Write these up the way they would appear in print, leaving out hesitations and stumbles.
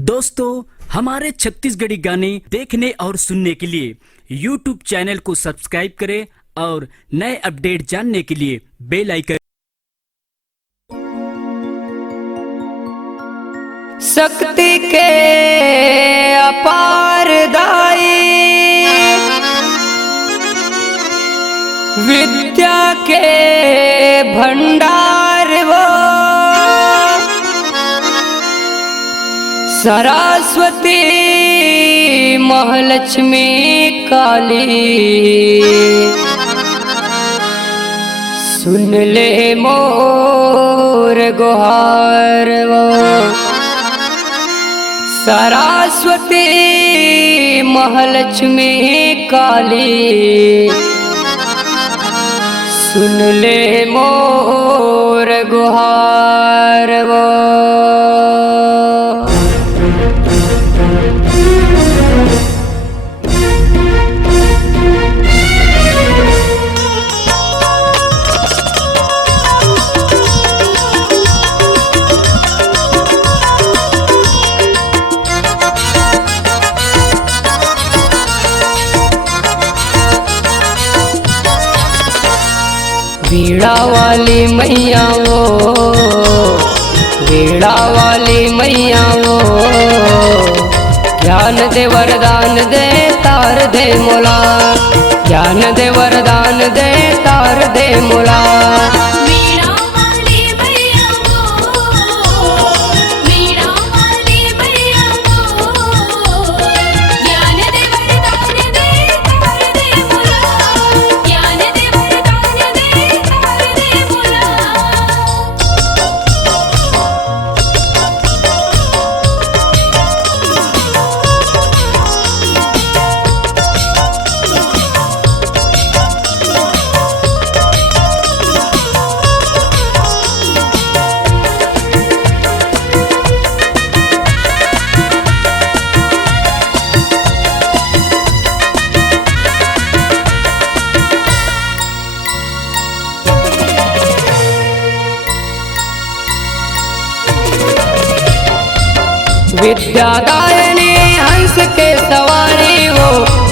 दोस्तों, हमारे छत्तीसगढ़ी गाने देखने और सुनने के लिए YouTube चैनल को सब्सक्राइब करें और नए अपडेट जानने के लिए बेल आइकन। शक्ति के अपार दाई, विद्या के भंडार वो सरस्वती महालक्ष्मी काली, सुन ले मोर गुहार वो सरस्वती महालक्ष्मी काली, सुन ले मोर गुहार वो। वीणा वाली मैया वो, वीणा वाली मैया वो, ज्ञान दे वरदान दे तार दे मोला, ज्ञान दे वरदान दे तार दे मोला। विद्यादायनी हंस के सवारी वो,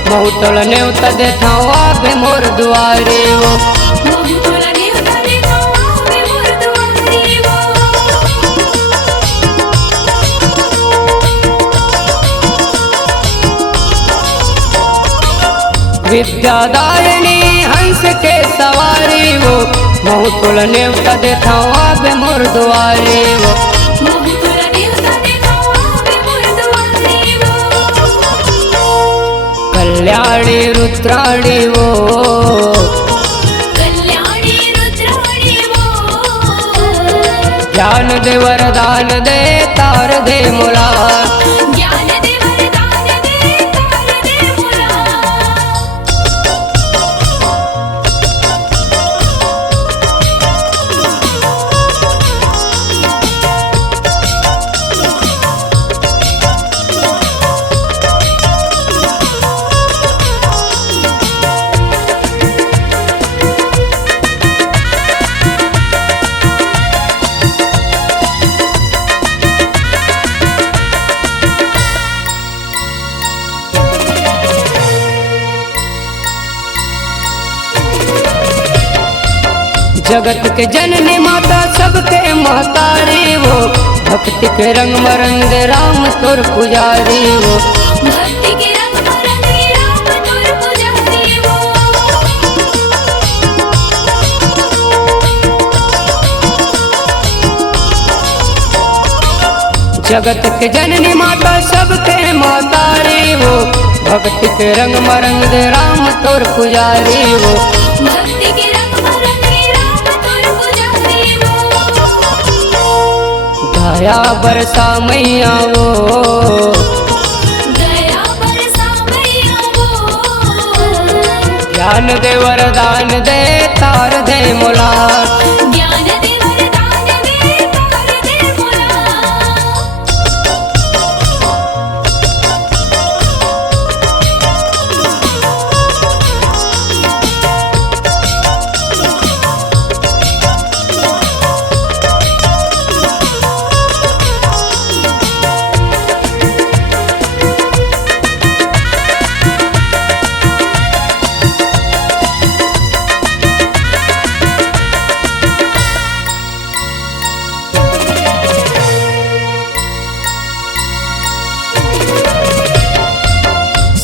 बहुतल न्योता देखाओ आगे मोर दुआरे वो, विद्यादायनी हंस के सवारी वो, बहुतल न्योता देखाओ आगे मोर दुआरे वो। कल्याणी रुद्राणी वो, कल्याणी रुद्राणी वो, ज्ञान दे वरदान दे तार दे मोला, ज्ञान दे वरदान दे तार दे मोला। जगत के जननी माता सबके महतारी वो, भक्ति के रंग मरंग राम तोर पुजारी वो, भक्ति के रंग मरंगे राम तोर पुजारी वो, जगत के जननी माता सबके महतारी वो, भक्ति के रंग मरंग राम तोर पुजारी वो, भक्ति के रंग मरंगे राम तोर पुजारी वो, दया बरसा मैया वो, दया बरसा मैया वो, ज्ञान दे वरदान दे तार दे मोला, ज्ञान दे वरदान दे तार दे मोला।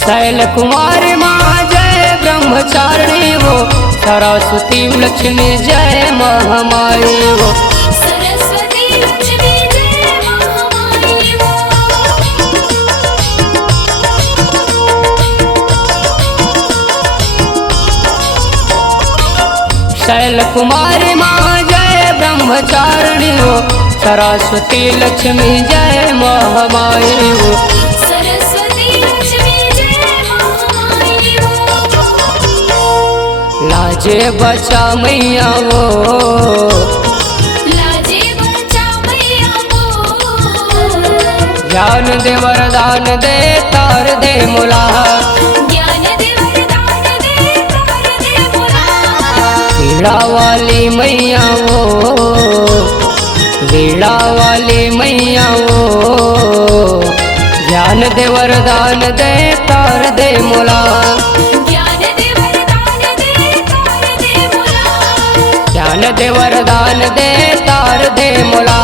शैल कुमारी माँ जय ब्रह्मचारिणी वो, सरस्वती लक्ष्मी जय महामाई वो। सरस्वती लक्ष्मी जय महामाई वो। शैल कुमारी माँ जय ब्रह्मचारिणी वो, सरस्वती लक्ष्मी जय महामाई वो। सरस्वती लक्ष्मी जय महामाई वो। लाजे बचा मैया वो, लाजे बचा मैया वो। ज्ञान दे वरदान दे तार दे मुला, ज्ञान दे वरदान दे तार दे मुला। वीणा वाली मैया वो, वीणा वाली मैया वो, ज्ञान दे वरदान दे तार दे मुला, ज्ञान दे वरदान दे तार दे मुला। ज्ञान दे वरदान दे तार दे मुला।